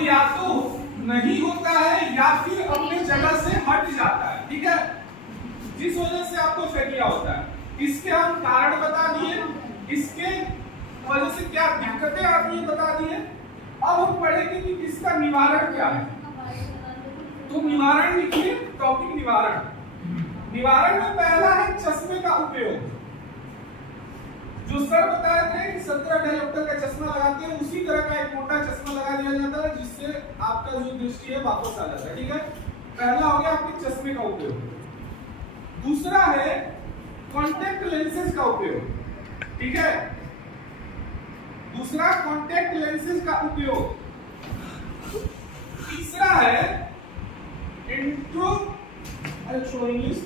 वो या तो नहीं होता है या फिर अपने जगह से हट जाता है, ठीक है, जिस वजह से आपको फेकिया होता है। इसके हम कारण बता दिए, इसके वजह से क्या दिक्कतें आती है बता दिए। अब हम पढ़ेंगे कि इसका निवारण क्या है। तो निवारण लिखिए, टॉपिक निवारण। निवारण में पहला है चश्मे का उपयोग। जो सर बताए थे कि 17 डायोप्टर का चश्मा लगाते हैं, उसी तरह का एक मोटा चश्मा लगा दिया जाता है जिससे आपका जो दृष्टि है वापस आ जाता है, ठीक है। पहला हो गया आपके चश्मे का उपयोग। दूसरा है कॉन्टैक्ट लेंसेज का उपयोग, ठीक है। दूसरा कॉन्टैक्ट लेंसेज का उपयोग। तीसरा है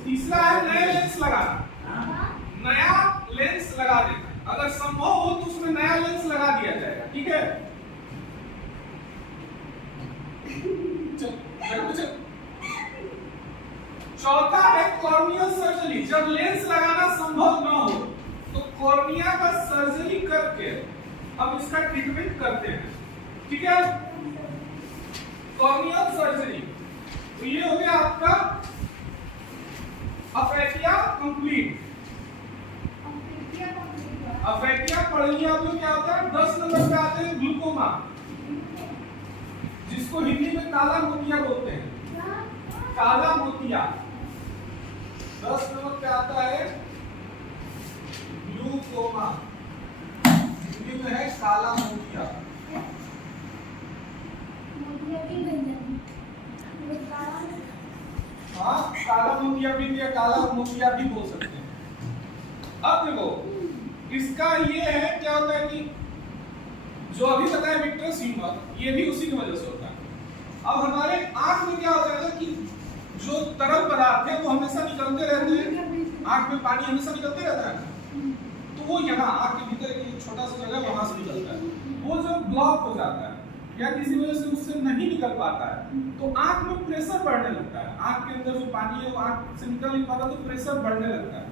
तीसरा है नया लेंस लगाना, नया लेंस लगा देना। अगर संभव हो तो उसमें नया लेंस लगा दिया जाएगा, ठीक है। चौथा है कॉर्नियल सर्जरी। जब लेंस लगाना संभव न हो तो कॉर्निया का सर्जरी करके हम इसका ट्रीटमेंट करते हैं, ठीक है। कॉर्नियल सर्जरी, तो ये हो गया आपका अफेक्टिया कंप्लीट। अफेक्टिया पढ़ लिया आप लोग, क्या होता है 10 नंबर पे आते हैं ग्लूकोमा, जिसको हिंदी में काला मोतिया बोलते हैं, काला मोतिया। 10 नंबर पे आता है ग्लूकोमा, हिंदी में है काला मोतिया। हाँ, काला मोतिया भी या काला मोतिया भी बोल सकते हैं। अब देखो इसका ये है, क्या होता है कि जो अभी बताया विट्रस ह्यूमर, ये भी उसी की वजह से होता है। अब हमारे आंख में क्या होता है कि जो तरल पदार्थ है वो हमेशा निकलते रहते हैं, आंख में पानी हमेशा निकलते रहता है, तो वो यहाँ आंख के भीतर एक छोटा सा जगह वहां से निकलता है। वो जब ब्लॉक हो जाता है या किसी वजह से उससे नहीं निकल पाता है तो आंख में प्रेशर बढ़ने लगता है। आंख के अंदर जो पानी है वो आंख से निकल नहीं पाता तो प्रेशर बढ़ने लगता है,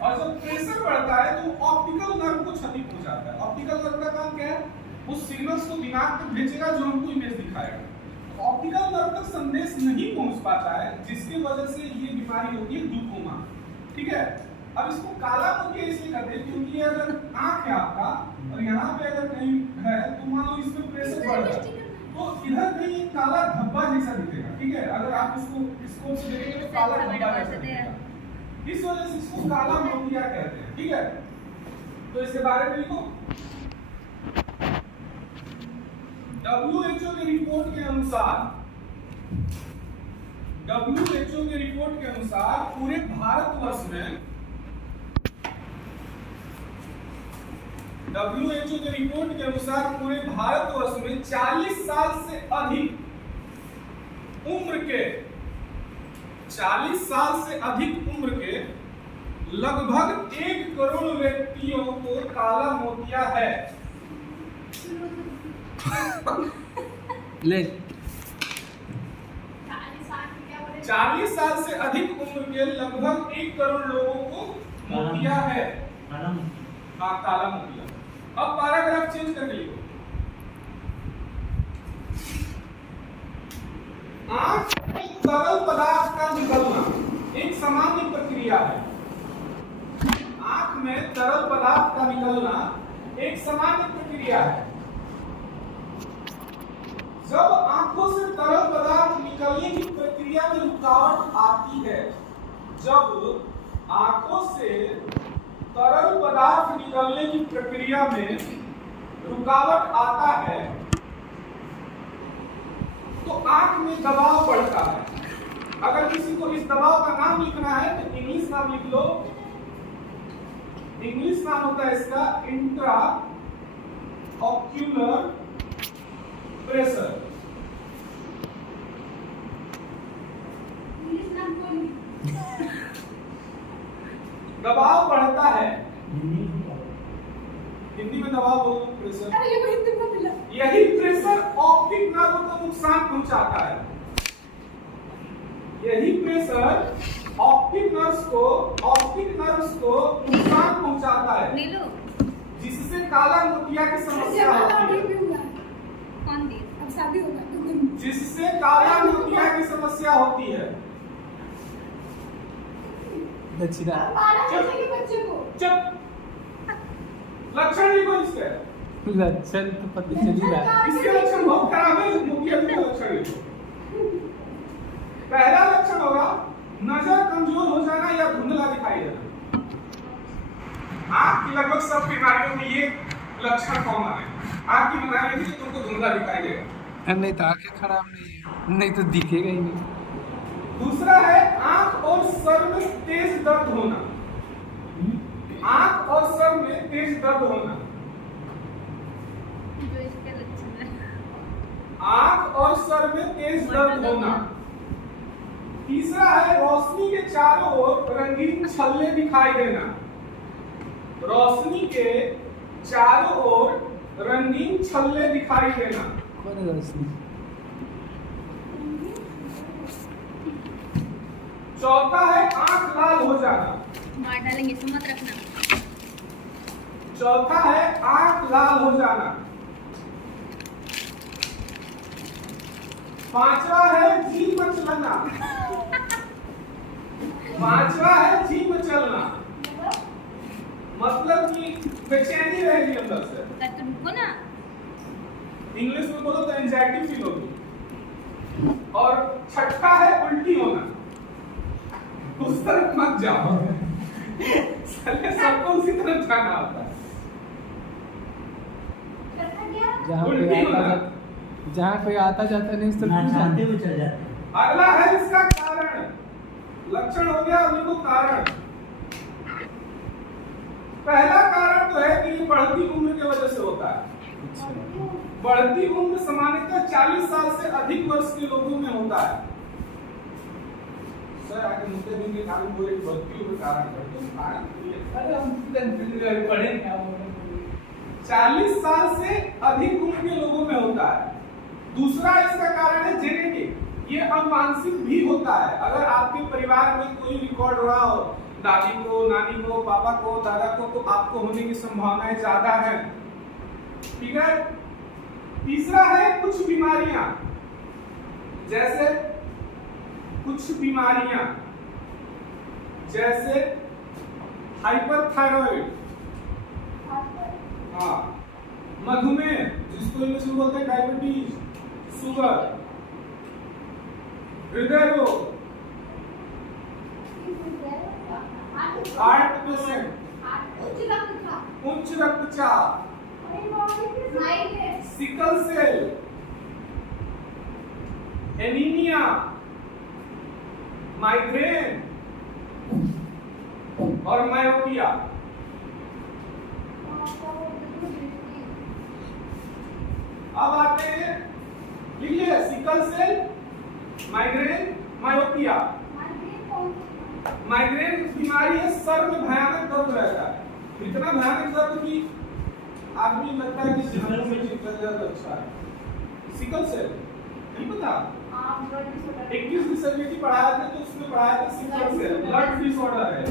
और जब प्रेशर बढ़ता है तो ऑप्टिकल नर्व को क्षति पहुंचाता है। ऑप्टिकल नर्व का काम क्या है, वो सिग्नल्स को दिमाग में भेजेगा जो हमको इमेज दिखाएगा। ऑप्टिकल नर्व तक संदेश नहीं पहुंच पाता है, जिसकी वजह से ये बीमारी होती है ग्लूकोमा, ठीक है। अब इसको काला मोतिया इसलिए कहते हैं क्योंकि अगर आंख है आपका और यहाँ पे अगर कहीं है तो मान लो इसमें प्रेशर बढ़ रहा है तो इधर कहीं एक काला धब्बा जैसा दिखेगा, ठीक है। अगर आप इसको स्कोप से देखेंगे तो काला धब्बा जैसा दिखेगा, इस वजह से इसको काला मोतिया कहते हैं, ठीक है। तो इसके बारे में लिखो। WHO के रिपोर्ट के अनुसार, WHO के रिपोर्ट के अनुसार पूरे भारतवर्ष में, WHO के रिपोर्ट के अनुसार पूरे भारतवर्ष में 40 साल से अधिक उम्र के 40 साल से अधिक उम्र के लगभग 1 करोड़ व्यक्तियों को काला मोतिया है। ले 40 साल से अधिक उम्र के लगभग 1 करोड़ लोगों को मोतिया है, हाँ काला मोतिया। अब पैराग्राफ चेंज करके लिखो। आंख एक तरल पदार्थ का निकलना एक सामान्य प्रक्रिया है। आंख में तरल पदार्थ का निकलना एक सामान्य प्रक्रिया है। जब आंखों से तरल पदार्थ निकलने की प्रक्रिया में रुकावट आती है, जब आंखों से तरल पदार्थ निकलने की प्रक्रिया में रुकावट आता है तो आंख में दबाव बढ़ता है। अगर किसी को इस दबाव का नाम लिखना है तो इंग्लिश नाम लिख लो। इंग्लिश नाम होता है इसका इंट्रा ऑक्यूलर प्रेशर। दबाव बढ़ता है, हिंदी में दबाव बोलो प्रेशर। यही प्रेशर ऑप्टिक नर्व को नुकसान पहुंचाता है। यही प्रेशर ऑप्टिक नर्व्स को नुकसान पहुंचाता है, जिससे काला मोतिया की समस्या होती है। शादी होगा जिससे काला मोतिया की समस्या होती है। दक्षिणा बच्चे को चुप। लक्षण लिखो इसके। लक्षण तो पता चल ही रहा है। इसके लक्षण बहुत खराब है। मोतिया का लक्षण लिखो। पहला लक्षण होगा नजर कमजोर हो जाना या धुंधला दिखाई देना। आंख की लगभग सब बीमारियों में ये लक्षण कॉमन है। आंख की बीमारी है तो तुमको धुंधला दिखाई देगा। नहीं तो आंखें खराब नहीं है, नहीं तो दिखेगा ही नहीं। दूसरा है आंख और सर में तेज दर्द होना। आंख और सर में तेज दर्द होना। जो इसके लक्षण है। आंख और सर में तेज दर्द होना। तीसरा है रोशनी के चारों ओर रंगीन छल्ले दिखाई देना। रोशनी के चारों ओर रंगीन छल्ले दिखाई देना। कौन है रोशनी? चौथा है आंख लाल हो जाना। मार डालेंगे इसमें मत रखना। चौथा है आंख लाल हो जाना। पांचवा है जी मचलना। पांचवा है जी मचलना, मतलब कि बेचैनी रहेगी अंदर से। तो रुको ना। इंग्लिश में बोलो तो एंजाइटी फील होगी। और छठा है उल्टी होना। उस तरफ मत जाओ। सबको उसी तरफ जाना होता है। जहाँ कोई आता जाता नहीं उस तरफ जानते हुए चल जाते हैं। अगला है इसका कारण। लक्षण हो गया अभी को कारण। पहला कारण तो है कि ये बढ़ती उम्र की वजह से होता है। बढ़ती उम्र सामान्यतः 40 साल से अधिक वर्ष के लोगों में होता है। सर आगे मुद्दे में के कारण बोले बढ़ती उम्र कारण करते हैं। कारण अरे हम पढ़े क्या बोल रहे हैं। 40 साल से अधिक उम्र के लोगों में होता है। दूसरा इसका कारण है जेनेटिक। ये अनुवांशिक भी होता है। अगर आपके परिवार में कोई रिकॉर्ड रहा हो, दादी को, नानी को, पापा को, दादा को, तो आपको होने की संभावनाएं ज्यादा है। ठीक है। तीसरा है कुछ बीमारियां, जैसे कुछ बीमारियां जैसे हाइपरथायरॉइड, हाँ, मधुमेह जिसको इंग्लिश में बोलते हैं डायबिटीज, शुगर, हृदय रोग, हार्ट पेशेंट, उच्च रक्तचाप, सिकल सेल, एनीमिया, माइग्रेन और मायोपिया। अब आते हैं, लिखिए sickle cell, migraine, myopia. Migraine बीमारी है, सर में भयानक दर्द रहता है। इतना भयानक दर्द कि आदमी लगता है कि जहन्नम में चल जाए तो अच्छा है। सिकल सेल नहीं पता? 21 डिसेबिलिटी पढ़ाया था तो उसमें पढ़ाया था सिकल सेल ब्लड डिसऑर्डर है।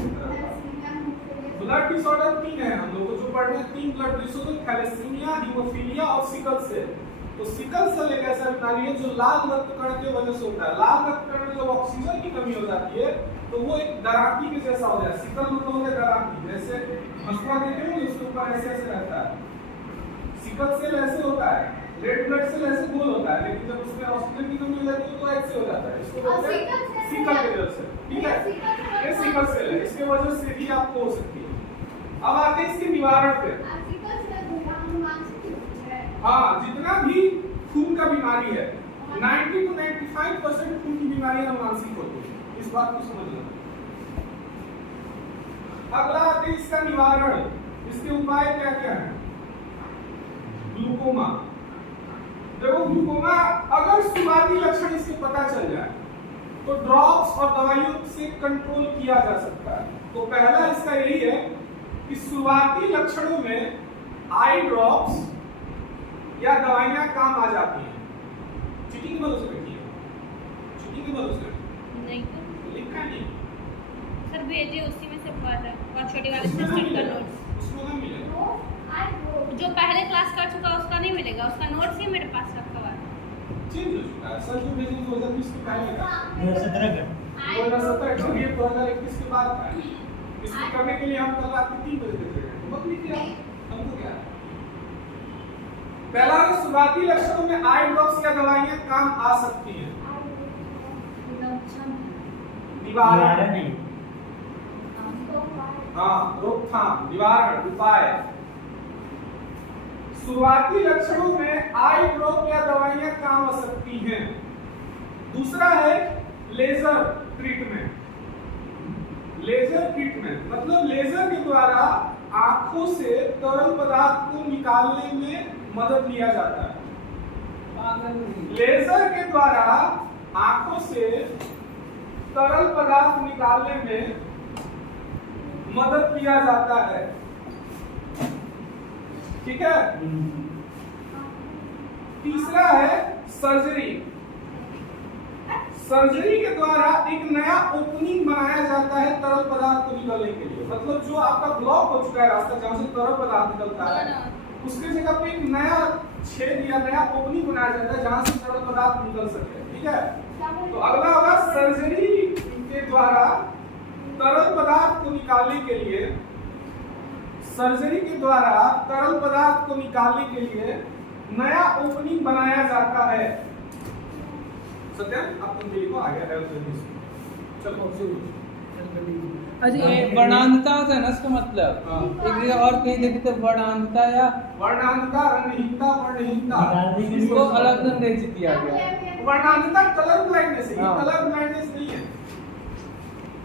ब्लड डिसऑर्डर 3 है हम लोग को जो पढ़ने 3 ब्लड डिसऑर्डर, थैलेसीमिया, हीमोफीलिया और सिकल सेल। तो सिकल सेल एक ऐसा बीमारी है जो लाल रक्त कण की वजह से होता है। लाल रक्त कण में जब ऑक्सीजन की कमी हो जाती है तो वो एक दरांती के जैसा हो जाता है। सिकल मतलब होता है दरांती, जैसे मसुआ देते हैं उसके ऊपर ऐसे ऐसे रहता है। सिकल सेल ऐसे होता है, रेड ब्लड सेल ऐसे गोल होता है, लेकिन जब उसमें ऑक्सीजन की कमी हो जाती है तो ऐसे हो जाता है। इसको बोलते हैं सिकल के जैसे। ठीक है, ये सिकल सेल है, इसके वजह से भी आपको हो सकती है। अब आते हैं इसके निवारण पे। हाँ, जितना भी खून का बीमारी है 90 to 95% खून की बीमारियां अनुवांशिक होती है। इस बात को समझना। अगला आते हैं इसका निवारण। इसके उपाय क्या क्या है? ग्लूकोमा। देखो ग्लूकोमा अगर शुरुआती लक्षण इसके पता चल जाए तो ड्रॉप्स और दवाइयों से कंट्रोल किया जा सकता है। तो पहला इसका यही है कि शुरुआती लक्षणों में आई ड्रॉप्स या दवाइयां काम आ जाती हैं। चीटी की मदद से लिखिए, चीटी की मदद से नहीं तो लिखा नहीं सर भेजिए, उसी में से पढ़ रहा है। और छोटी वाले उसमें ना सिस्टम का मिलेगा, नोट्स उसमें ना मिलेगा। जो पहले क्लास कर चुका उसका नहीं मिलेगा, उसका नोट्स ही मेरे पास रखा हुआ है। चेंज हो चुका है सर, जो भेजे 2020 के पहले का 2017 का 2017 का, ये 2021 के बाद का है। इसको करने के लिए हम कल रात के 3 बजे तक रहे वक्त नहीं किया हमको क्या। पहला है शुरुआती लक्षणों में आई ड्रॉप्स या दवाइयां काम आ सकती हैं। निवारण, नहीं हाँ रोकथाम, निवारण, उपाय। शुरुआती लक्षणों में आई ड्रॉप या दवाइयां काम आ सकती हैं। दूसरा है लेजर ट्रीटमेंट। लेजर ट्रीटमेंट मतलब लेजर के द्वारा आंखों से तरल पदार्थ को निकालने में मदद लिया जाता है। लेजर के द्वारा आंखों से तरल पदार्थ निकालने में मदद किया जाता है। ठीक है। तीसरा है सर्जरी। सर्जरी के द्वारा एक नया ओपनिंग बनाया जाता है तरल पदार्थ को निकलने के लिए। मतलब जो आपका ब्लॉक हो चुका है रास्ता जहां से तरल पदार्थ निकलता है, उसके जगह पे एक नया छेद या नया ओपनिंग बनाया जाता है जहां से तरल पदार्थ निकल सके। ठीक है। तो अगला होगा सर्जरी के द्वारा तरल पदार्थ को निकालने के लिए, सर्जरी के द्वारा तरल पदार्थ को निकालने के लिए नया ओपनिंग बनाया जाता है। सत्यम अब तुम देखो आ गया है चलो अच्छा ये वर्णांतता होता है ना इसका मतलब। एक जगह और कहीं देखे तो वर्णांतता या वर्णांतता, रंगहीनता, वर्णहीनता, इसको अलग अंग्रेजी दिया गया। वर्णांतता कलर ब्लाइंडनेस है, हाँ। कलर ब्लाइंडनेस नहीं है।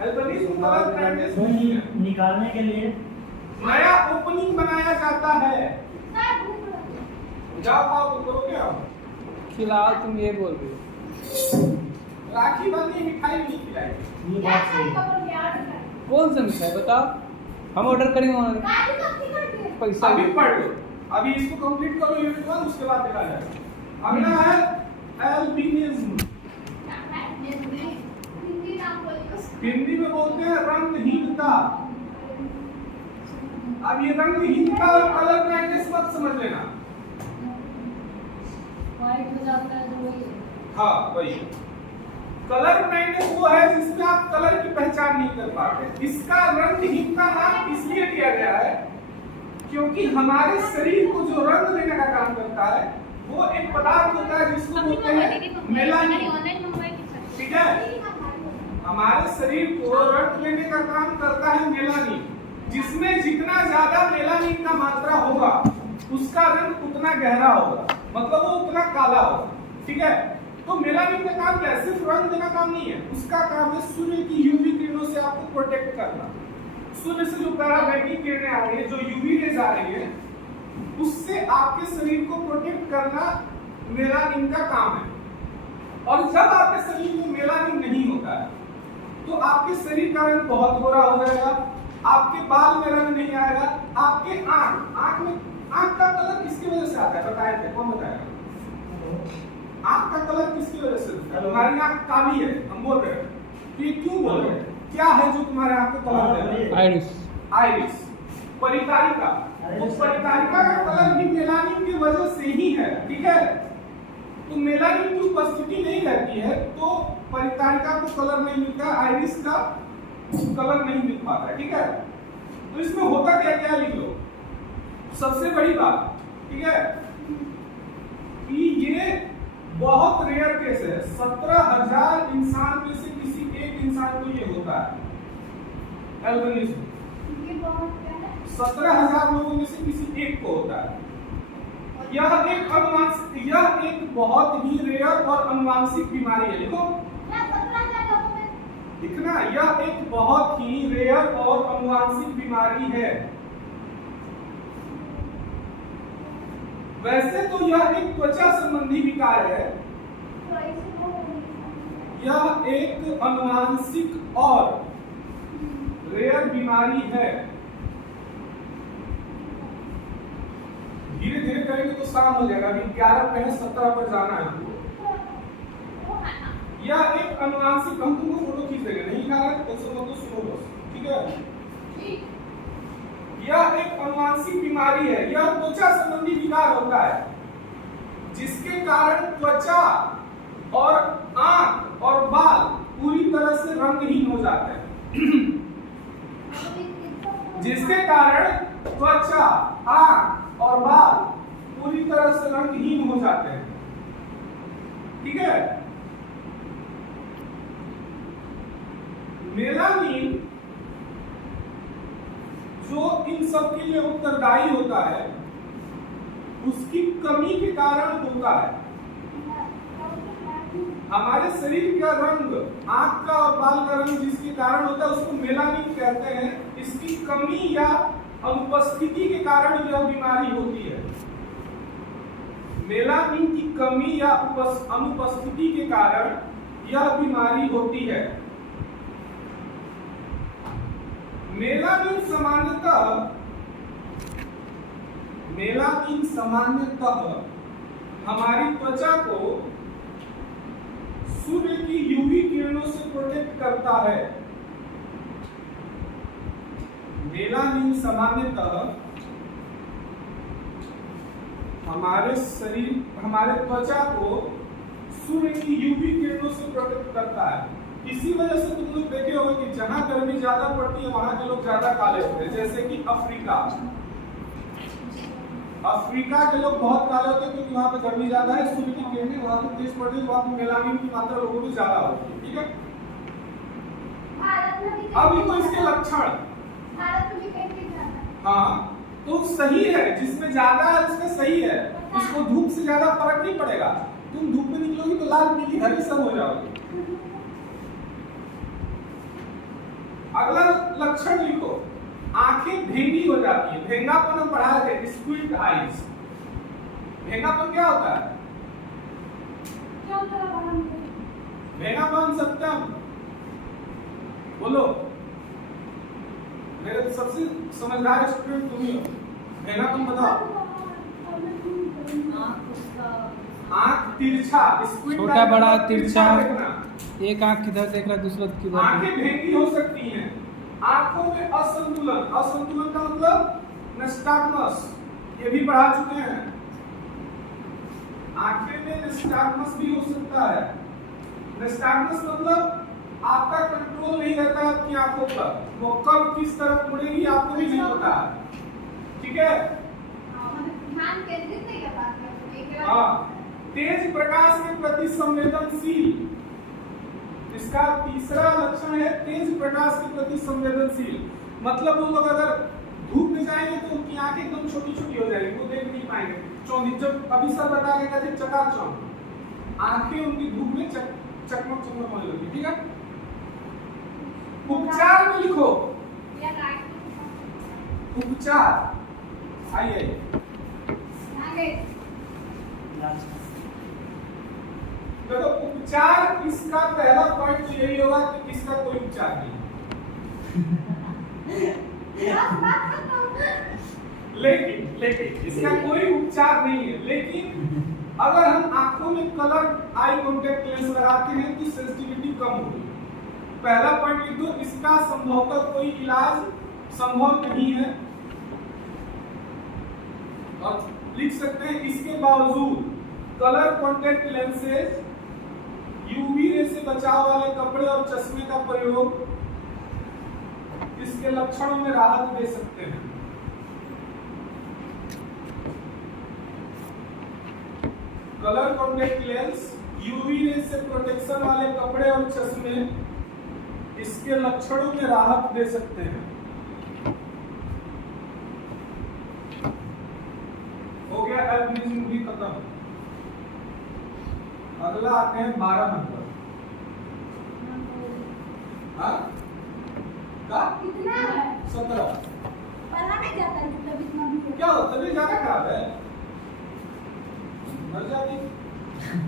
एल्बनीज को कलर ब्लाइंडनेस नहीं है। निकालने के लिए नया ओपनिंग बनाया जाता है। जाओ खाओ तो करो क्या फिलहाल तुम ये बोल रहे हो। राखी बंदी मिठाई नहीं खिलाई। ये बात सही है। कौन सा मिठाई बताओ, हम ऑर्डर करेंगे वहाँ पैसा अभी पढ़ लो, अभी इसको कंप्लीट करो यूनिट 1, उसके बाद देखा जाएगा। अगला है एल्बिनिज्म। हिंदी में बोलते हैं रंगहीनता। अब ये रंगहीनता और कलर ब्लाइंडनेस मत समझ लेना। व्हाइट हो जाता है तो वही हाँ वही कलर ब्लाइंडनेस वो है जिसमें आप कलर की पहचान नहीं कर पाते। इसका रंगहीनता नाम इसलिए दिया गया है क्योंकि हमारे शरीर को जो रंग देने का काम करता है वो एक पदार्थ होता है जिसको बोलते हैं मेलानिन। Online मंगवाएगी sir. ठीक है। हमारे शरीर को रंग देने का काम करता है मेलानिन। जिसमें जितना ज्यादा मेलानिन का मात्रा होगा उसका रंग उतना गहरा होगा, मतलब वो उतना काला होगा। ठीक है। तो मेलानिन का काम क्या है? सिर्फ रंग देना काम नहीं है, उसका काम है सूर्य की यूवी किरणों से आपको प्रोटेक्ट करना। सूर्य से जो पैराबैंगनी किरणें आ रही है, जो यूवी रेज आ रही है, उससे आपके शरीर को प्रोटेक्ट करना मेलानिन का काम है। और जब आपके शरीर में मेलानिन नहीं होता है तो आपके शरीर का रंग बहुत गोरा हो जाएगा, आपके बाल में रंग नहीं आएगा, आपके आंख का कलर किसकी वजह से आता है बताए थे, कौन बताएगा? आंख का कलर किसकी वजह से? तुम्हारी आंख काली है, हम बोल रहे हैं। तो ये क्यों बोल रहे हैं? क्या है जो तुम्हारे आंख को कलर दे रहा है? आइरिस। आइरिस, परितारिका। वो परितारिका का कलर भी मेलानिन की वजह से ही है। ठीक है। तो मेलानिन की उपस्थिति नहीं रहती है तो परितारिका को कलर नहीं मिलता, आइरिस का कलर नहीं मिल पाता है। ठीक है। तो इसमें होता क्या क्या लिख लो। सबसे बड़ी बात, ठीक है, कि ये बहुत रेयर केस है। 17,000 इंसान में से किसी एक इंसान को ये होता है एल्बिनिज्म। 17,000 लोगों में से किसी एक को होता है। यह एक बहुत ही रेयर और अनुवांशिक बीमारी है। लिखो लिखना, यह एक बहुत ही रेयर और अनुवांशिक बीमारी है। वैसे तो यह एक त्वचा संबंधी विकार है, यह एक अनुवांशिक और रेयर बीमारी है। धीरे धीरे करेंगे तो शाम हो जाएगा। अभी 11 पे है, 17 पर जाना है। यह एक अनुवांशिक, हम तुमको फोटो खींच देंगे, नहीं खा रहा तो सुनो बस। ठीक है। यह एक अनुवांशिक बीमारी है, यह त्वचा संबंधी विकार होता है। जिसके कारण त्वचा और आंख और बाल पूरी तरह से रंगहीन हो जाते हैं। जिसके कारण त्वचा, आंख और बाल पूरी तरह से रंगहीन हो जाते हैं। ठीक है। मेलानिन जो इन सब के लिए उत्तरदायी होता है, उसकी कमी के कारण होता है। हमारे शरीर का रंग, आंख का और बाल का रंग जिसके कारण होता है उसको मेलानिन कहते हैं। इसकी कमी या अनुपस्थिति के कारण यह बीमारी होती है। मेलानिन की कमी या अनुपस्थिति के कारण यह बीमारी होती है। मेलानिन सामान्यतः हमारी त्वचा को सूर्य की यूवी किरणों से प्रोटेक्ट करता है। मेलानिन सामान्यतः हमारे त्वचा को सूर्य की यूवी किरणों से प्रोटेक्ट करता है। इसी वजह से तुम लोग देखे होंगे कि जहां गर्मी ज्यादा पड़ती है वहां के लोग ज्यादा काले होते हैं। जैसे कि अफ्रीका के लोग बहुत काले होते हैं क्योंकि वहां पे गर्मी ज्यादा है, सूर्य की किरणें वहां पे तेज पड़ती है, वहां पे मेलानिन की मात्रा लोगों में ज्यादा होती है। ठीक है। अब ये तो इसके लक्षण, हाँ तो सही है, जिसमें ज्यादा है उसका सही है, इसको धूप से ज्यादा फर्क नहीं पड़ेगा। तुम धूप में निकलोगी तो लाल पीली हरी सब हो जाओगे। अगला लक्षण लिखो, आंखें भेंगी हो जाती है। भेंगापन हम पढ़ा रहे थे, स्क्विंट आईज। भेंगापन क्या होता है? भेंगापन सत्यम बोलो, मेरे सबसे समझदार स्टूडेंट तुम ही हो। भेंगापन बताओ। आंख तिरछा, छोटा बड़ा तिरछा, एक आंख किधर देख रहा है दूसरा किधर। आंखें भेंगी हो सकती हैं। आंखों में असंतुलन, असंतुलन का मतलब निस्टाग्मस, ये भी पढ़ा चुके हैं। आंखें में निस्टाग्मस भी हो सकता है। निस्टाग्मस मतलब आपका कंट्रोल नहीं रहता आपकी आंखों पर, वो कब किस तरफ मुड़ेगी आपको भी नहीं पता। ठीक है। हाँ, तेज प्रकाश के प्रति संवेदनशील, इसका तीसरा लक्षण है तेज प्रकाश के प्रति संवेदनशील। मतलब वो लोग अगर धूप में जाएंगे तो उनकी आंखें एकदम छोटी छोटी हो जाएंगी, वो देख नहीं पाएंगे। चौंधी, जब अभी सर बता के कहते चकाचौंध, आंखें उनकी धूप में चकमक चकमक होने लगी। ठीक है। उपचार में लिखो, उपचार आइए। देखो उपचार, इसका पहला पॉइंट तो यही होगा कि इसका कोई उपचार नहीं। लेकिन इसका कोई उपचार नहीं है। लेकिन अगर हम आंखों में कलर आई कांटेक्ट लेंस लगाते हैं तो सेंसिटिविटी कम होगी। पहला पॉइंट लिख दो, इसका संभवतः कोई इलाज संभव नहीं है। और लिख सकते हैं इसके बावजूद colour contact lenses, UV ray से बचाव वाले कपड़े और चश्मे का प्रयोग इसके लक्षणों में राहत दे सकते हैं। Colour contact lens, UV ray से प्रोटेक्शन वाले कपड़े और चश्मे इसके लक्षणों में राहत दे सकते हैं। हो गया, एल्बिनिज्म भी खत्म। अगला आते हैं 12 नंबर। हाँ? कितना है? 17। पढ़ा नहीं जाता है मतलब इतना भी। क्या हो, तबीयत ज्यादा खराब है? मर जाती।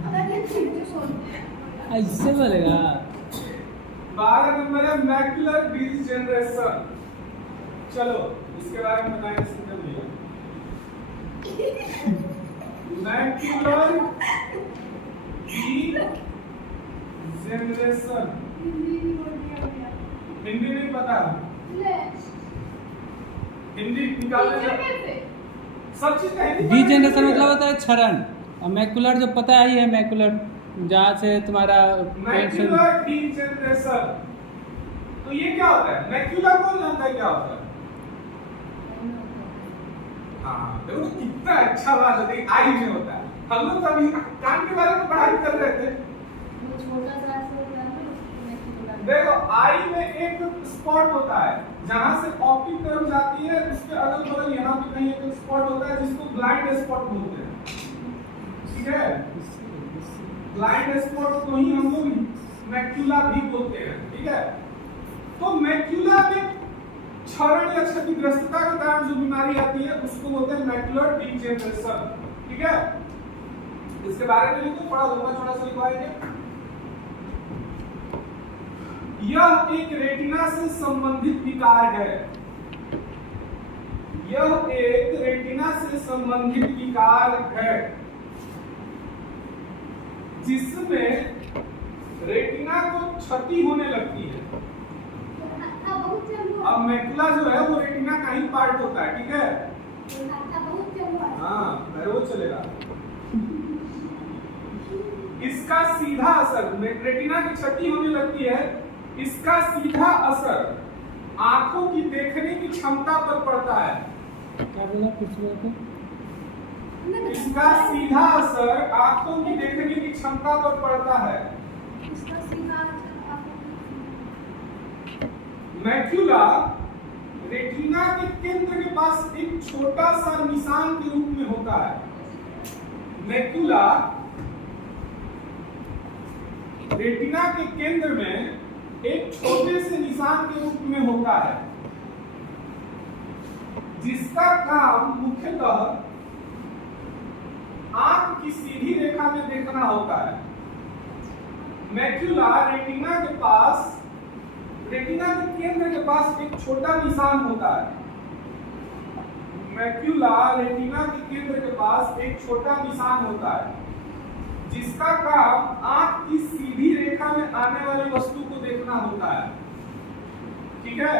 अगर ये ठीक से सुन। ऐसे बोलेगा। 12 नंबर है मैकुलर डिजनरेशन। चलो इसके बारे में बताएंगे, समझ लिया। मैकुलर डिजनरेशन, हिंदी नहीं पता, हिंदी निकालने का सब चीज का हिंदी। डिजनरेशन मतलब होता है क्षरण। और मैकुलर जो पता ही है, मैकुलर जहाँ से तुम्हारा मैक्यूलर डीजनरेशन। तो ये क्या होता है? मैक्यूलर कौन जानता है क्या होता है? हाँ, देखो तो कितना अच्छा बात है, आई में होता है। हम लोग तो अभी कान के बारे में पढ़ाई कर रहे थे। वो छोटा सा ऐसे होता है ना, उसको मैक्यूलर। देखो आई में एक स्पॉट होता है जहां से ऑप्टिक नर्व जाती है, उसके अगल बगल यहाँ पे कहीं एक स्पॉट होता है जिसको ब्लाइंड स्पॉट बोलते हैं। ठीक है, ब्लाइंड स्पॉट को ही हम लोग मैक्यूला भी बोलते हैं। ठीक है, तो मैक्यूला में क्षरण या क्षतिग्रस्तता के कारण जो बीमारी आती है उसको बोलते हैं मैक्यूलर डीजेनरेशन। ठीक है, इसके बारे में लिखो, बड़ा लंबा चौड़ा सा लिखवाएंगे। यह एक रेटिना से संबंधित विकार है। यह एक रेटिना से संबंधित विकार है जिसमें रेटिना को क्षति होने लगती है। अब मैकुला जो है वो रेटिना का ही पार्ट होता है। ठीक है, हाँ वो चलेगा। इसका सीधा असर, रेटिना की क्षति होने लगती है, इसका सीधा असर आंखों की देखने की क्षमता पर पड़ता है। क्या बोला पिछले को? इसका सीधा असर आंखों की देखने की क्षमता पर पड़ता है। इसका सीधा असर मैक्यूला रेटिना के केंद्र के पास एक छोटा सा निशान के रूप में होता है। मैक्यूला रेटिना के केंद्र में एक छोटे से निशान के रूप में होता है जिसका काम मुख्यतः आंख की सीधी रेखा में देखना होता है। मैक्यूला रेटिना के पास, रेटिना के केंद्र के पास एक छोटा निशान होता है। मैक्यूला रेटिना के केंद्र के पास एक छोटा निशान होता है जिसका काम आंख की सीधी रेखा में आने वाली वस्तु को देखना होता है। ठीक है,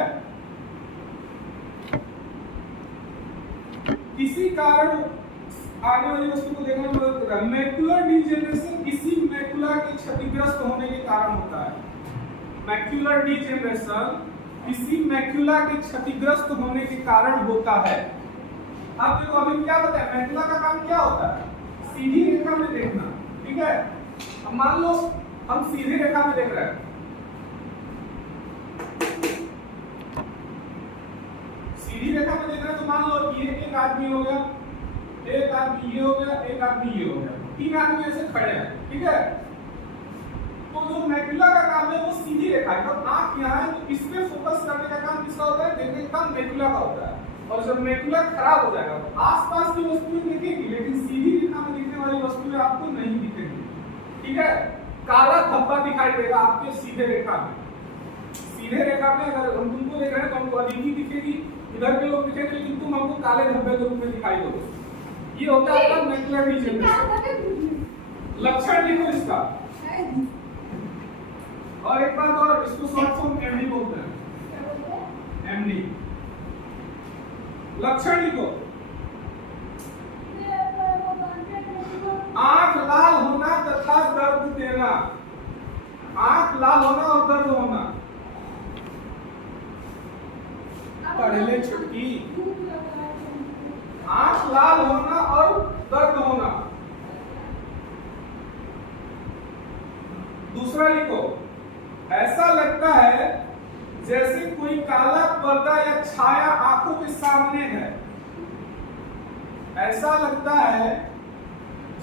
किसी कारण आने वाली वस्तु को देखने में मदद करता है। मैक्यूलर डीजेनरेशन किसी मैक्यूला के क्षतिग्रस्त होने के कारण होता है। मैक्यूलर डीजेनरेशन किसी मैक्यूला के क्षतिग्रस्त होने के कारण होता है। अब देखो अभी क्या बताया, मैक्यूला का काम क्या होता है? सीधी रेखा में देखना। ठीक है, अब मान लो हम सीधी रेखा में देख रहे हैं, सीधी रेखा में देख रहे हैं, तो मान लो ये एक आदमी हो गया, एक आदमी ये हो गया, एक आदमी ये हो गया, तीन आदमी ऐसे खड़े हैं। ठीक है, तो जो मैक्यूला का काम है वो सीधी रेखा है। जब आंख यहाँ है तो इस पे फोकस करने का काम किसका होता है? देखने का काम मैक्यूला का होता है। और जब मैक्यूला खराब हो जाएगा तो आसपास की वस्तुएं दिखेगी, लेकिन सीधी रेखा में दिखने वाली वस्तुएं आपको नहीं दिखेंगी। ठीक है, काला धब्बा दिखाई देगा आपके सीधे रेखा में। सीधे रेखा में अगर हम तुमको देख रहे हैं तो हमको अदिति दिखेगी, इधर के लोग दिखेंगे, लेकिन तुम हमको काले धब्बे के रूप में दिखाई दोगे। ये होता है आपका मैक्यूलर डीजेनरेशन। लक्षण लिखो इसका। और एक बात और, इसको शॉर्ट फॉर्म एमडी बोलते हैं। एमडी लक्षण लिखो। आंख लाल होना तथा दर्द देना। आंख लाल होना और दर्द होना। पढ़ले छुटकी। आंख लाल होना और दर्द होना। दूसरा लिखो, ऐसा लगता है जैसे कोई काला पर्दा या छाया आंखों के सामने है। ऐसा लगता है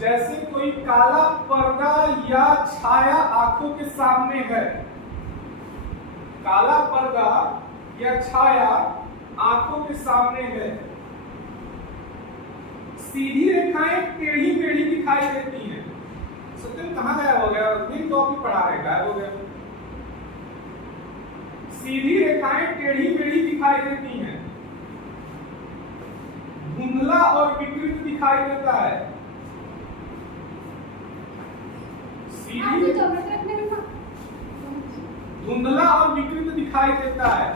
जैसे कोई काला पर्दा या छाया आंखों के सामने है। काला पर्दा या छाया आंखों के सामने है। सीधी रेखाएं टेढ़ी मेढ़ी दिखाई देती हैं। सत्यम कहाँ गायब हो गया? दिन टॉपिक पढ़ा रहे, गायब हो गया। सीधी रेखाएं टेढ़ी मेढ़ी दिखाई देती हैं। धुंधला और विकृत दिखाई देता है। सीधी धुंधला और विकृत दिखाई देता है।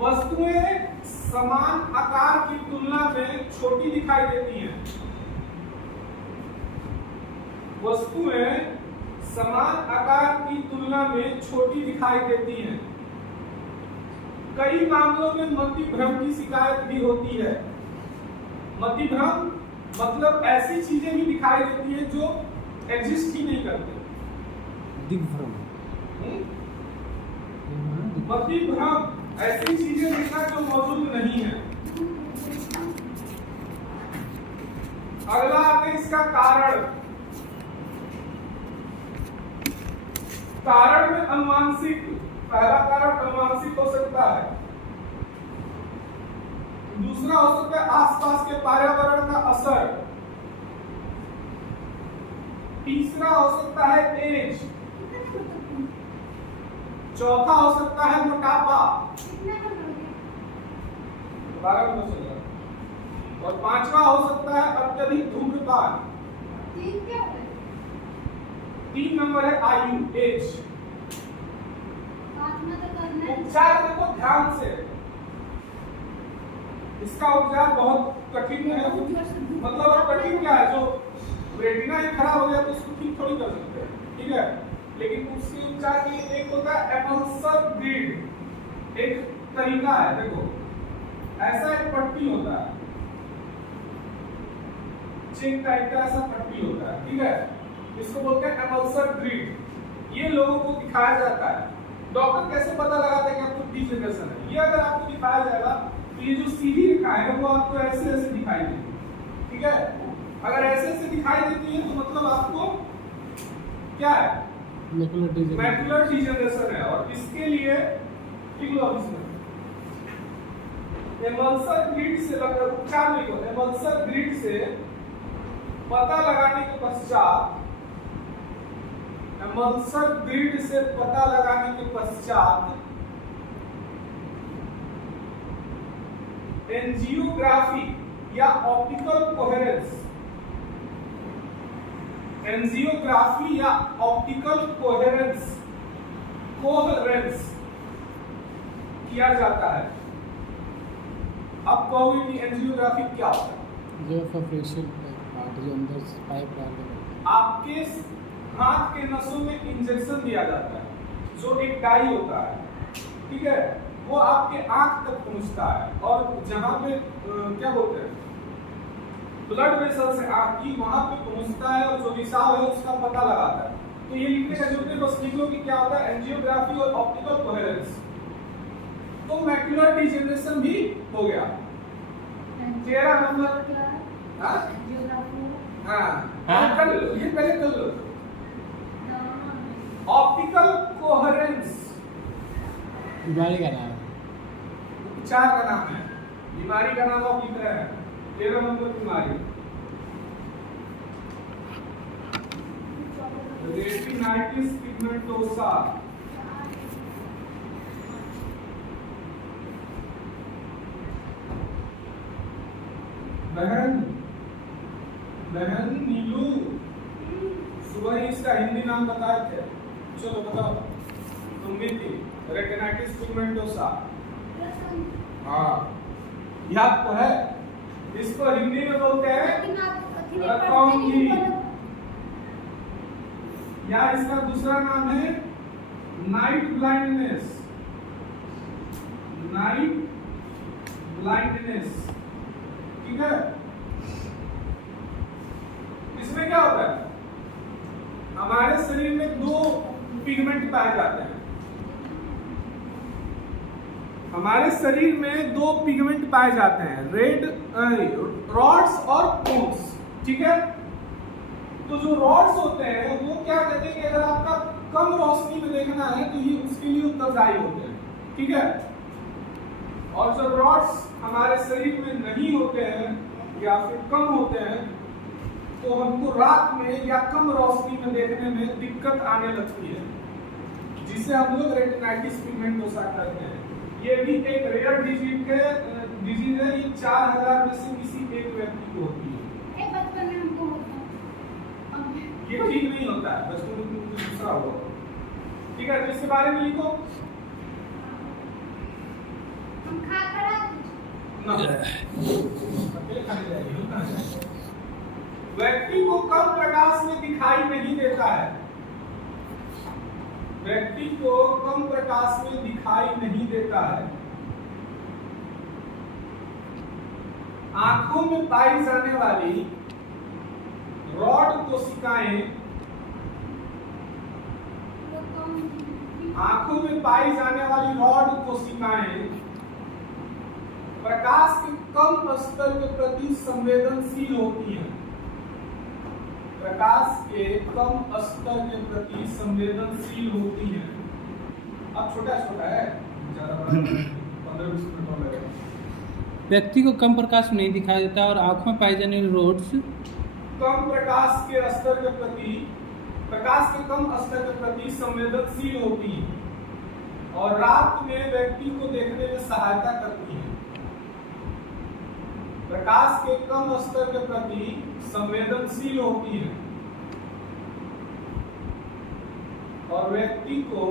वस्तुएं समान आकार की तुलना में छोटी दिखाई देती हैं। वस्तुएं समान आकार की तुलना में छोटी दिखाई देती हैं। कई मामलों में मतिभ्रम की शिकायत भी होती है। मतिभ्रम मतलब ऐसी चीजें भी दिखाई देती है जो एग्जिस्ट ही नहीं करते। दिग्भ्रम। मतिभ्रम ऐसी चीजें देखना जो मौजूद नहीं है। अगला आगे इसका कारण। कारण में अनुवांशिक, पहला कारण अनुवांशिक हो सकता है, दूसरा हो सकता है आसपास के पर्यावरण का असर, तीसरा हो सकता है एज, चौथा हो सकता है मोटापा, 12 नंबर चल रहा है, और पांचवा हो सकता है अत्यधिक धूम्रपान। 3 नंबर है आयु, एज। उपचार देखो ध्यान से, इसका उपचार बहुत कठिन है। मतलब अब कठिन क्या है, जो रेटिना ही खराब हो जाए तो उसको ठीक थोड़ी कर सकते हैं, ठीक है। लेकिन उसके उपचार के लिए एक होता है एमल्सर ग्रिड, एक तरीका है। देखो ऐसा एक पट्टी होता है, चेक टाइप का ऐसा पट्टी होता है, ठीक है। इसको बोलते हैं एमल्सर ग्रिड। ये लोगों को दिखाया जाता है। डॉक्टर कैसे पता लगाता है कि आपको डिजनरेशन है? ये अगर आपको दिखाया जाएगा तो ये जो सीधी रेखा है वो आपको ऐसे ऐसे दिखाई देगी, ठीक है। अगर ऐसे ऐसे दिखाई देती है तो मतलब आपको क्या है, मैकुलर डिजनरेशन है। और इसके लिए एमल्सर ग्रिड से उपचार नहीं होता। एमल्सर ग्रिड से पता लगाने के पश्चात, एमल्सर ग्रिड से पता लगाने के पश्चात एंजियोग्राफी या ऑप्टिकल कोहेरेंस, एंजियोग्राफी या ऑप्टिकल कोहेरेंस किया जाता है। अब कहोगे कि एंजियोग्राफी क्या होता है? जो फेशियल पार्ट जो अंदर पाइप डाल आपके हाथ के नसों में इंजेक्शन दिया जाता है, जो एक डाई होता है, ठीक है। वो आपके आंख तक पहुंचता है और जहां पे क्या बोलते हैं ब्लड वेसल से आंख की, वहां पे पहुंचता है और जो रिसाव है उसका पता लगाता है। तो ये लिखने का जरूरत है, बस लिख लो कि क्या होता है एंजियोग्राफी और ऑप्टिकल कोहेरेंस। तो मैकुलर डिजेनरेशन भी हो गया। 13 नंबर हाँ कर लो, ये पहले कर लो। ऑप्टिकल कोहेरेंस बीमारी का नाम है, उपचार का नाम है, बीमारी का नाम आप लिख रहे हैं। 13 नंबर बीमारी रेटिनाइटिस पिगमेंटोसा। बहन नीलू, सुबह ही इसका हिंदी नाम बताए थे। चलो बताओ, तुम भी थी। रेटिनाइटिस पिगमेंटोसा, हाँ याद तो है। इसको हिंदी में बोलते हैं रतौंधी, या इसका दूसरा नाम है नाइट ब्लाइंडनेस। नाइट ब्लाइंडनेस, ठीक है। इसमें क्या होता है, हमारे शरीर में 2 पिगमेंट पाए जाते हैं। हमारे शरीर में 2 पिगमेंट पाए जाते हैं, रेड रॉड्स और कोन्स, ठीक है। तो जो रॉड्स होते हैं वो क्या कहते हैं कि अगर आपका कम रोशनी में देखना है तो ये उसके लिए उत्तरदायी होते हैं, ठीक है। और जब रॉड्स हमारे शरीर में नहीं होते हैं या फिर कम होते हैं तो हमको रात में या कम रोशनी में देखने में दिक्कत आने लगती है, जिसे हम लोग रेटिनाइटिस पिगमेंटोसा कहते हैं। ये भी एक रेयर डिजीज है। ये 4000 में से किसी एक व्यक्ति को होती है। बचपन में हमको होता है, ये ठीक नहीं होता है, बचपन में कुछ दूसरा होगा, ठीक है। तो इसके बारे में लिखो। हम खा करा ना अकेले खाने जाएगी। व्यक्ति को कम प्रकाश में दिखाई नहीं देता है, व्यक्ति को कम प्रकाश में दिखाई नहीं देता है। आंखों में पाई जाने वाली रॉड कोशिकाएं, आंखों में पाई जाने वाली रॉड कोशिकाएं प्रकाश के कम स्तर के प्रति संवेदनशील होती हैं, प्रकाश के कम स्तर के प्रति संवेदनशील होती हैं। अब छोटा छोटा है, ज्यादा बड़ा 15-20 मिनट और लगेगा। व्यक्ति को कम प्रकाश में नहीं दिखाई देता और आंखों में पाई जाने वाली रोड्स कम प्रकाश के स्तर के प्रति, प्रकाश के कम स्तर के प्रति संवेदनशील होती हैं और रात में व्यक्ति को देखने में सहायता करती हैं। प्रकाश के कम स्तर के प्रति संवेदनशील होती हैं और व्यक्ति को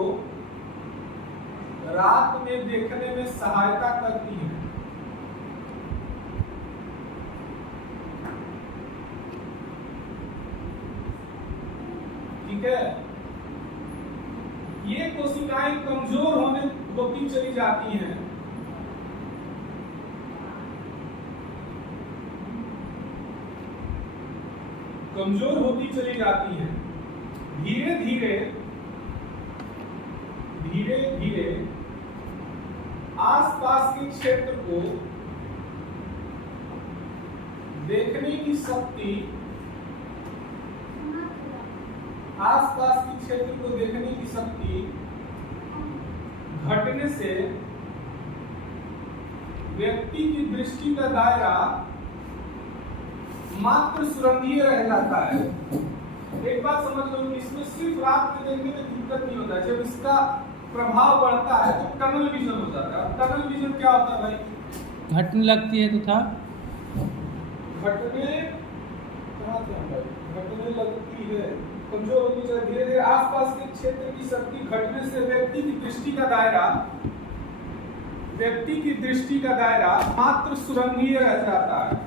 रात में देखने में सहायता करती हैं। ठीक है, ये कोशिकाएं कमजोर होती चली जाती हैं, कमजोर होती चली जाती हैं। धीरे धीरे धीरे धीरे आसपास के क्षेत्र को देखने की शक्ति, आसपास के क्षेत्र को देखने की शक्ति घटने से व्यक्ति की दृष्टि का दायरा मात्र सुरंगीय रह जाता है। एक बात समझ लो, इसमें सिर्फ रात में देखने में दिक्कत नहीं होता, जब इसका प्रभाव बढ़ता है तो टनल विजन हो जाता है। टनल विजन क्या होता है भाई? घटने लगती है तथा घटने कहाँ से भाई? घटने लगती है, कमजोर होती है। धीरे धीरे आसपास के क्षेत्र की शक्ति घटने से व्यक्ति की दृष्टि का दायरा, व्यक्ति की दृष्टि का दायरा मात्र सुरंगीय रह जाता है।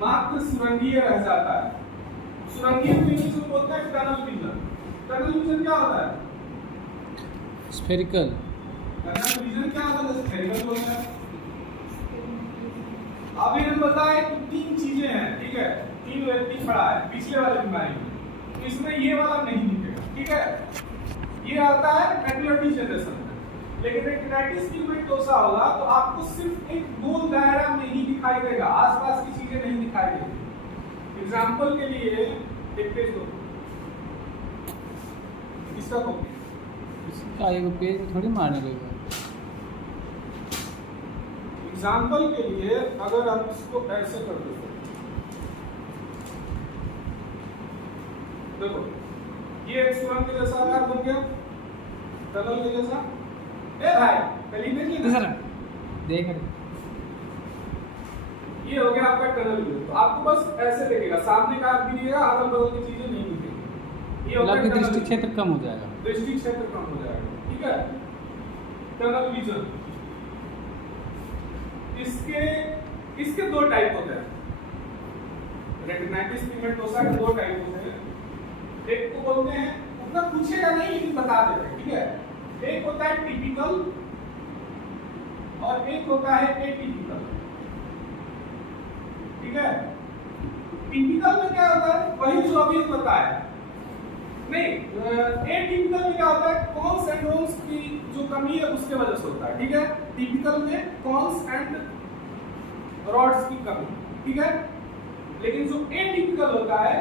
मात्र सुरंगीय रह जाता है। सुरंगीय इंग्लिश में बोलते हैं टनल विजन। टनल विजन क्या होता है? स्फेरिकल। टनल विजन क्या होता है? स्फेरिकल होता है। अभी हम बताएं कि तीन चीजें हैं, ठीक है? तीन व्यक्ति खड़ा है पिछले वाले बीमारी में, तो इसमें ये वाला नहीं दिखेगा, ठीक है? ये आता है मैकुलर डिजनरेशन में। लेकिन रेटिनाइटिस पिगमेंटोसा होगा तो आपको सिर्फ एक गोल दायरा में ही दिखाई देगा, आसपास की चीजें नहीं दिखाई देगी। एग्जांपल के लिए एक पेज दो, इसका कॉपी, इसका एक पेज में थोड़ी मारने लगेगा। एग्जाम्पल के लिए अगर हम इसको ऐसे कर देते, देखो ये एक सुरंग के जैसा आकार बन गया, टनल के जैसा। ए भाई पहले देखिए सर, देख रहे, ये हो गया आपका टनल व्यू। तो आपको बस ऐसे दिखेगा, सामने का आप दिखेगा, अगल बगल की चीजें नहीं दिखेगी। ये हो गया दृष्टि टनल क्षेत्र कम हो जाएगा, दृष्टि क्षेत्र कम हो जाएगा, ठीक है? Tunnel vision. इसके दो टाइप होते हैं, रेटिनाइटिस पिगमेंटोसा के दो टाइप होते हैं। एक को बोलते हैं, उतना पूछेगा नहीं लेकिन बता देते हैं, ठीक है? एक होता है टिपिकल और एक होता है एटिपिकल, ठीक है? टिपिकल में क्या होता है? वही जो अभी बताया। नहीं, एटिपिकल में क्या होता है? कॉन्स एंड रोन्स की जो कमी है उसके वजह से होता है, ठीक है? टिपिकल में कॉन्स एंड रॉड्स की कमी, ठीक है? लेकिन जो एटिपिकल होता है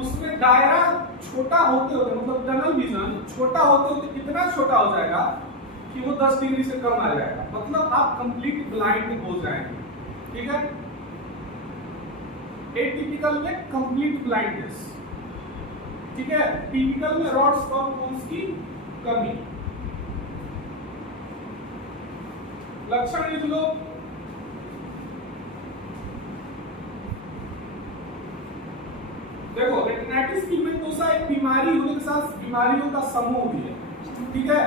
उसमें दायरा छोटा होते होते, मतलब टनल विजन छोटा होते होते कितना छोटा हो जाएगा कि वो 10 डिग्री से कम आ जाएगा, मतलब आप कंप्लीट ब्लाइंड हो जाएंगे, ठीक है? एटिपिकल में कंप्लीट ब्लाइंडनेस, ठीक है? टिपिकल में रॉड्स और कोन्स की कमी। लक्षण लिख लो। देखो, रेटिनाइटिस पिगमेंटोसा एक बीमारी होने के साथ बीमारियों का समूह भी है, ठीक है?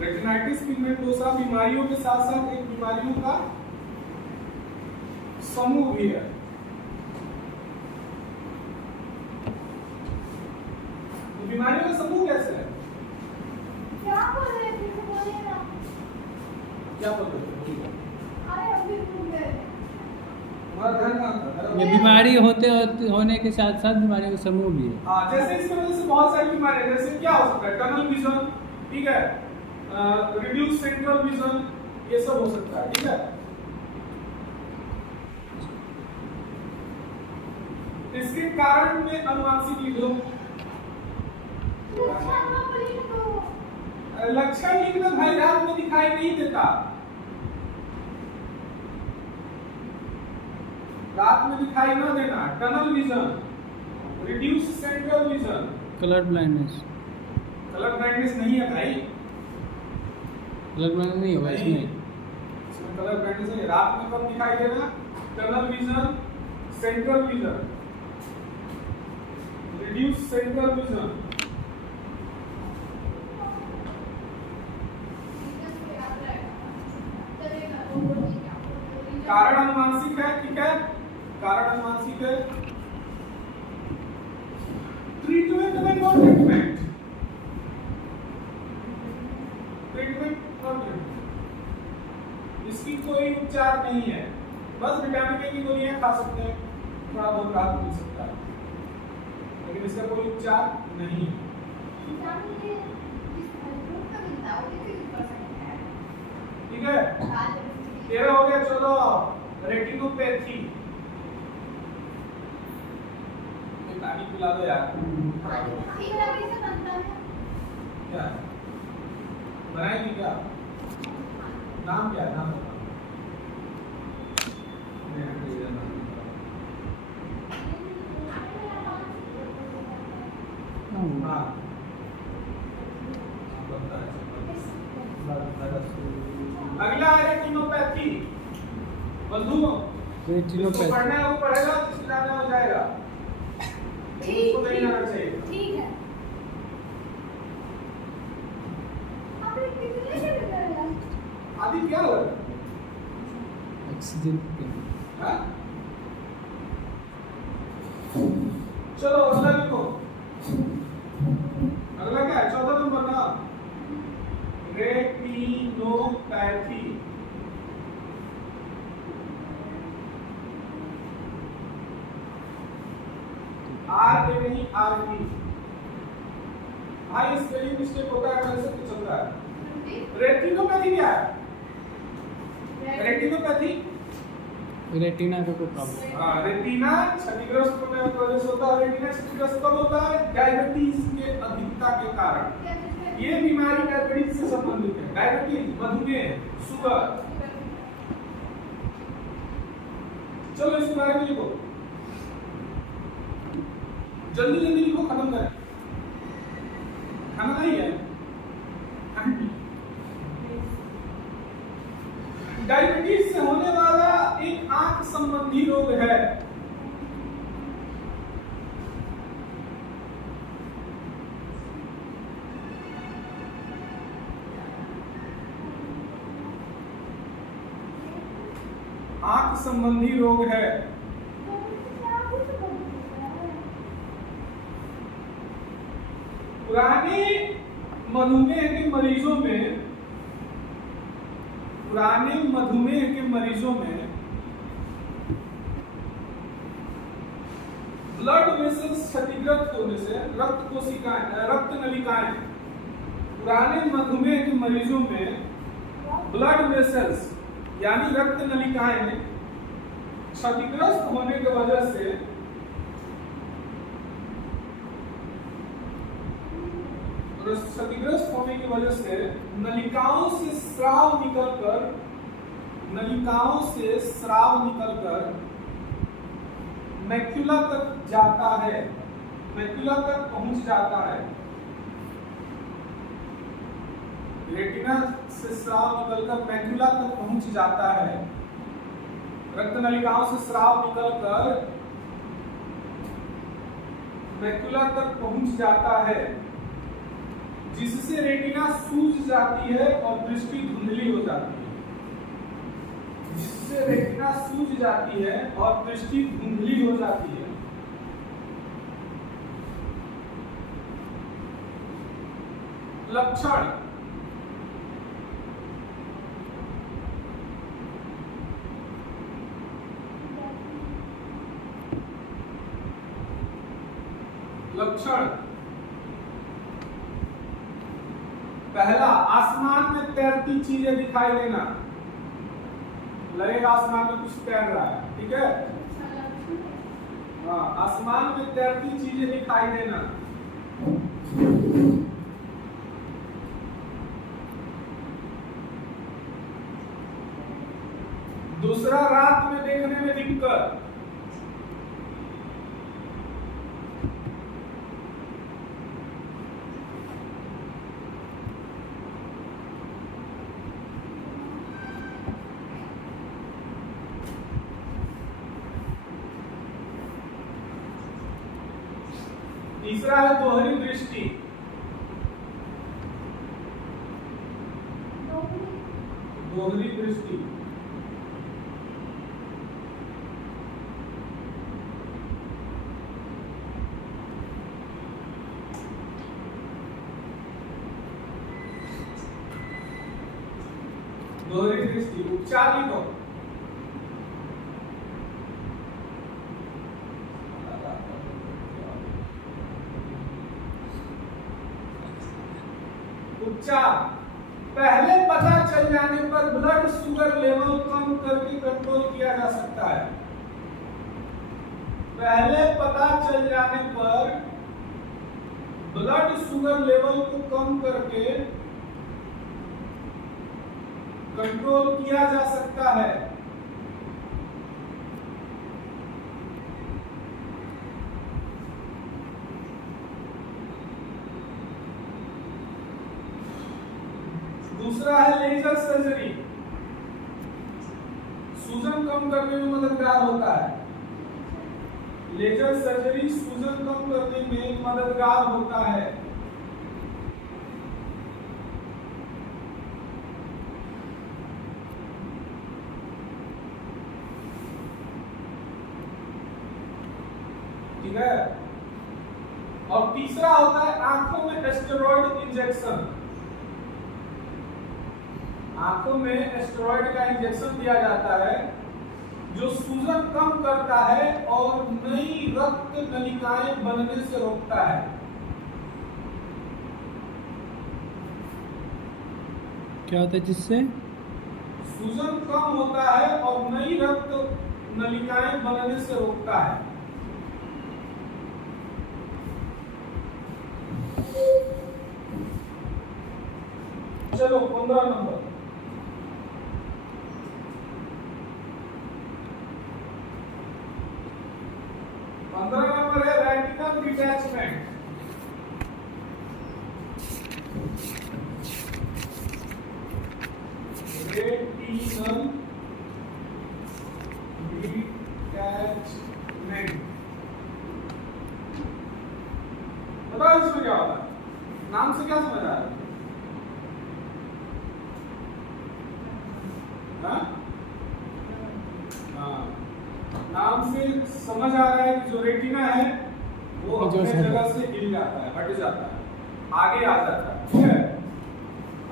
रेटिनाइटिस पिगमेंटोसा बीमारियों के साथ साथ एक बीमारियों का समूह भी है। तो बीमारियों का समूह कैसे है? क्या बोल रहे थे? फिर बोलिए ना। क्या बोल रहे थे? अरे अभी भूल गए। हमारा ध्यान कहाँ था? ये बीमारी होने के साथ साथ बीमारियों का समूह भी है। हाँ, जैसे इसमें वजह से बहुत सारी बीमारियां, जैसे क्या हो सकता है? टनल विजन, ठीक है, रिड्यूस सेंट्रल विजन, ये सब हो सकता है, ठीक है। इसके कारण में अनुवांशिक लिख लो। लक्षण लिखना भाई, रात में दिखाई नहीं देता, रात में दिखाई ना देना। Tunnel vision, reduce central vision, colour blindness. Colour blindness नहीं है भाई, कलर ब्लाइंडनेस नहीं होगा इसमें। इसमें कलर ब्लाइंडनेस नहीं है। रात में कब दिखाई देना? Tunnel vision, central vision, reduce central vision. कारण अनुवांशिक है, ठीक है, कारण अनुवांशिक है। ट्रीटमेंट में no treatment, treatment no treatment, इसकी कोई उपचार नहीं है, बस विटामिन ए की गोलियां खा सकते हैं, थोड़ा बहुत राहत मिल सकता है, लेकिन इसका कोई उपचार नहीं है। ठीक है, 13 हो गया। चलो रेटिनोपैथी, पानी पिला दो यार। क्या बनाएगी क्या? नाम क्या है? नाम बताओ। हाँ, अगला है रेटिनोपैथी। बंधुओं, रेटिनोपैथी पढ़ना है वो पढ़ेगा, जिसको जाना हो जाएगा, उसको नहीं जाना चाहिए। ठीक है। आपने कितने से बताया? आदि क्या हो? एक्सीडेंट। हाँ? चलो अगला लिखो। अगला क्या है? 14 नंबर ना, रेटिनोपैथी। आर ए नहीं, आर टी। भाई स्पेलिंग मिस्टेक होता है, मेरे से कुछ चल रहा है। रेटिनोपैथी क्या है? रेटिनोपैथी रेटिना का कोई प्रॉब्लम। हाँ, रेटिना क्षतिग्रस्त होने की वजह से होता है। रेटिना क्षतिग्रस्त कब होता है? डायबिटीज के अधिकता के कारण। ये बीमारी डायबिटीज से संबंधित है। डायबिटीज, मधुमेह, शुगर। चलो इसके बारे में लिखो, जल्दी जल्दी लिखो, खत्म करें। खाना नहीं है। डायबिटीज से होने वाला एक आंख संबंधी रोग है। आंख संबंधी रोग है। पुराने मधुमेह के मरीजों में, पुराने मधुमेह के मरीजों में ब्लड वेसल्स क्षतिग्रस्त होने से रक्त कोशिकाएं, रक्त नलिकाएं, पुराने मधुमेह के मरीजों में ब्लड वेसल्स यानी रक्त नलिकाएं क्षतिग्रस्त होने की वजह से क्षतिग्रस्त होने की वजह से नलिकाओं से स्राव निकलकर, नलिकाओं से स्राव निकलकर मैक्युला तक जाता है, मैक्युला तक पहुंच जाता है। रेटिना से स्राव निकलकर मैक्युला तक पहुंच जाता है। रक्त नलिकाओं से स्राव निकलकर मैक्युला तक पहुंच जाता है, जिससे रेटिना सूज जाती है और दृष्टि धुंधली हो जाती है। जिससे रेटिना सूज जाती है और दृष्टि धुंधली हो जाती है। लक्षण लक्षण पहला, आसमान में तैरती चीजें दिखाई देना, लगेगा आसमान में कुछ तैर रहा है, ठीक है। हाँ, आसमान में तैरती चीजें दिखाई देना। दूसरा, रात में देखने में दिक्कत। तीसरा है दोहरी दृष्टि। दोहरी दृष्टि। दोहरी दृष्टि। उपचार लिखो। उपचार, पहले पता चल जाने पर ब्लड शुगर लेवल कम करके कंट्रोल किया जा सकता है। पहले पता चल जाने पर ब्लड शुगर लेवल को कम करके कंट्रोल किया जा सकता है। दूसरा है लेजर सर्जरी। सूजन कम करने में मददगार होता है। लेजर सर्जरी सूजन कम करने में मददगार होता है। ठीक है। और तीसरा होता है आंखों में स्टेरॉइड इंजेक्शन। आंखों में स्टेरॉइड का इंजेक्शन दिया जाता है जो सूजन कम करता है और नई रक्त नलिकाएं बनने से रोकता है। क्या होता है जिससे? सूजन कम होता है और नई रक्त नलिकाएं बनने से रोकता है। चलो 15 नंबर। 15 नंबर है रेटिनल डिटैचमेंट। रेटिनल डिटैचमेंट बताओ इसमें क्या होता है? नाम से क्या समझ आ रहा है? नाम से समझ आ रहा है कि जो रेटिना है वो अपने जगह से हिल जाता है, हट जाता है, आगे आ जाता है, ठीक है।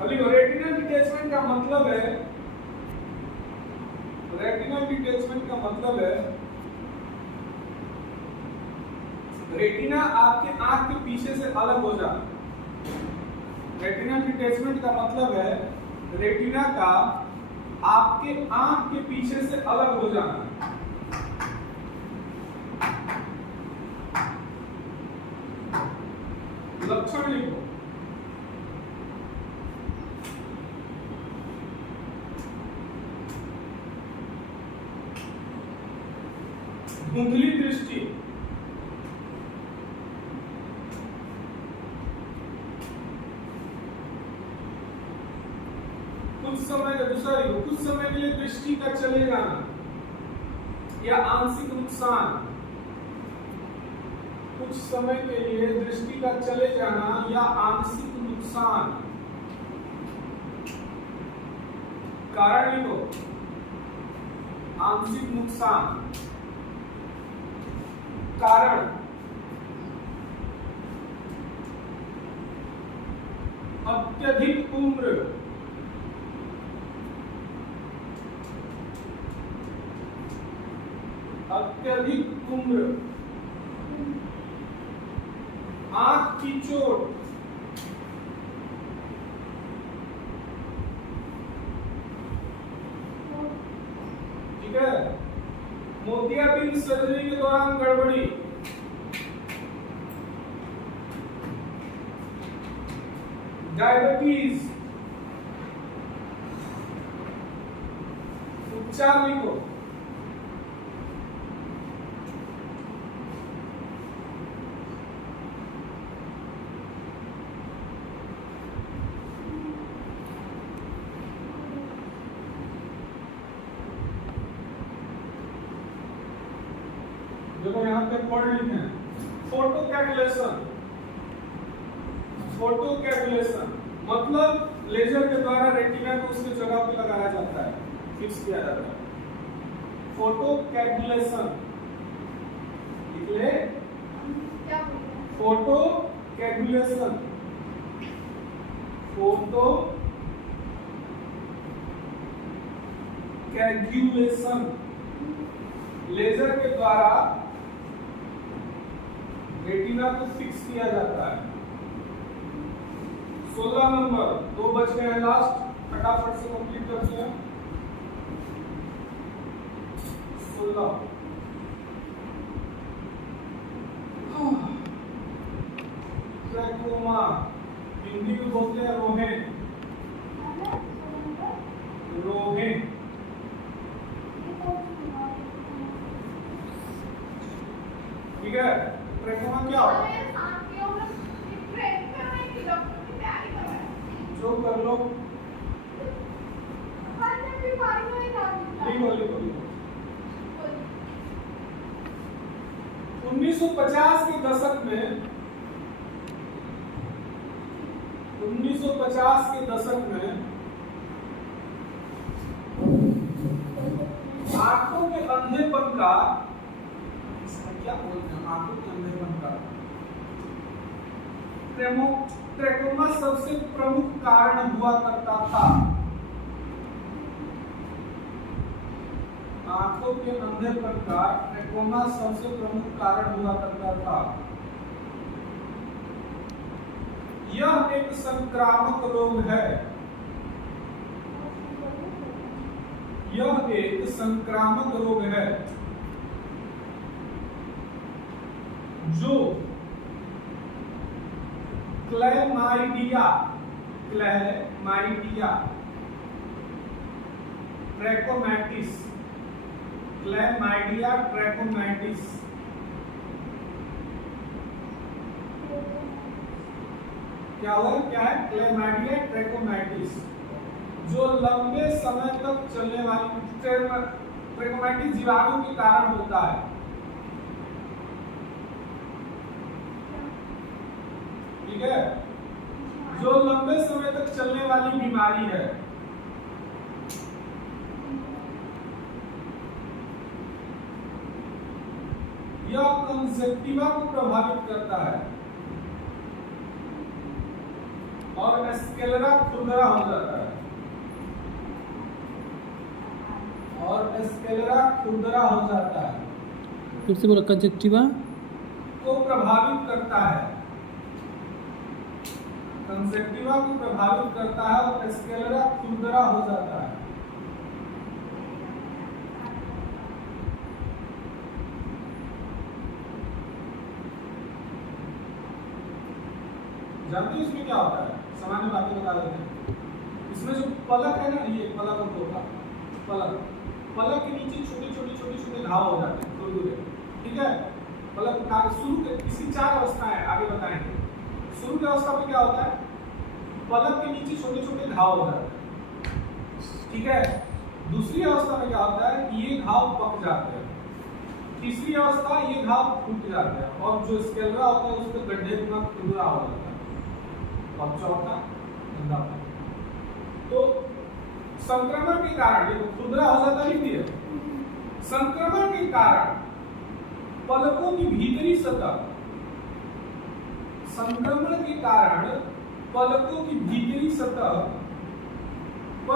अभी रेटिनल डिटैचमेंट का मतलब है, रेटिनल डिटैचमेंट का मतलब है रेटिना आपके आंख के पीछे से अलग हो जाना। रेटिनल डिटैचमेंट का मतलब है रेटिना का आपके आंख के पीछे से अलग हो जाना। लक्षण लिखो। धुंधली दृष्टि, कुछ समय कुछ समय के लिए दृष्टि का चले जाना या आंशिक नुकसान, कुछ समय के लिए दृष्टि का चले जाना या आंशिक नुकसान। कारण लिखो, आंशिक नुकसान। कारण अत्यधिक उम्र, अत्यधिक उम्र, आंख की चोट, ठीक है, मोतियाबिंद सर्जरी के दौरान गड़बड़ी, डायबिटीज, उपचार लिखो, देखो यहाँ पे पढ़ लिखे हैं, फोटो कैगुलेशन। फोटो कैगुलेशन मतलब लेजर के द्वारा रेटिना को उसके जगह पे लगाया जाता है, फिक्स किया जाता है। फोटो कैगुलेशन लिख ले, फोटो कैगुलेशन, फोटो कैगुलेशन लेजर के द्वारा रेटिना को फिक्स किया जाता है। 16 नंबर, 2 बच गए हैं लास्ट, फटाफट से कंप्लीट करते हैं। 16 ट्रैकोमा, हिंदी में बोलते हैं रोहे, रोहे। ठीक है, ट्रैकोमा क्या होता है? जो कर लो, लिखो लिखो लिखो। 1950 के दशक में, 1950 के दशक में आंखों के अंधेपन का, क्या बोलते हैं, आंखों के अंधेपन का ट्रैकोमा सबसे प्रमुख कारण हुआ करता था। आंखों के अंधेपन का ट्रैकोमा सबसे प्रमुख कारण हुआ करता था। यह एक संक्रामक रोग है, यह एक संक्रामक रोग है जो chlamydia, chlamydia, trachomatis, chlamydia trachomatis, क्या हुआ, क्या है, क्लैमाइडिया ट्रैकोमैटिस, जो लंबे समय तक चलने वाली ट्रैकोमैटिस जीवाणु के कारण होता है। ठीक है, जो लंबे समय तक चलने वाली बीमारी है। यह कंजक्टिवा को प्रभावित करता है और स्क्लेरा खुरदरा हो जाता है, और स्क्लेरा खुरदरा हो जाता है। फिर से बोला, कंजक्टिवा को प्रभावित करता है, कंजक्टिवा को प्रभावित करता है और स्क्लेरा खुरदरा हो जाता है। जानते हो इसमें क्या होता है? सामान्य बातें बता देते हैं। इसमें जो पलक है ना, ये पलक होता है, पलक, पलक के नीचे छोटे छोटे छोटे छोटे घाव हो जाते हैं, खुरदुरे। ठीक है, पलक का शुरू के इसकी 4 अवस्थाएं आगे बताएंगे। शुरू की अवस्था में क्या होता है, पलक के नीचे छोटे छोटे घाव हो जाते हैं। ठीक है, दूसरी अवस्था में क्या होता है कि ये घाव पक जाते हैं। तीसरी अवस्था ये घाव फूट जाता है और जो स्केलरा होता है उसके गड्ढे में खुदरा हो जाता है। और चौथा गंदा पानी। तो संक्रमण के कारण ये खुदरा हो जाता है, संक्रमण के कारण पलकों की भीतरी सतह, संक्रमण के कारण पलकों की भीतरी सतह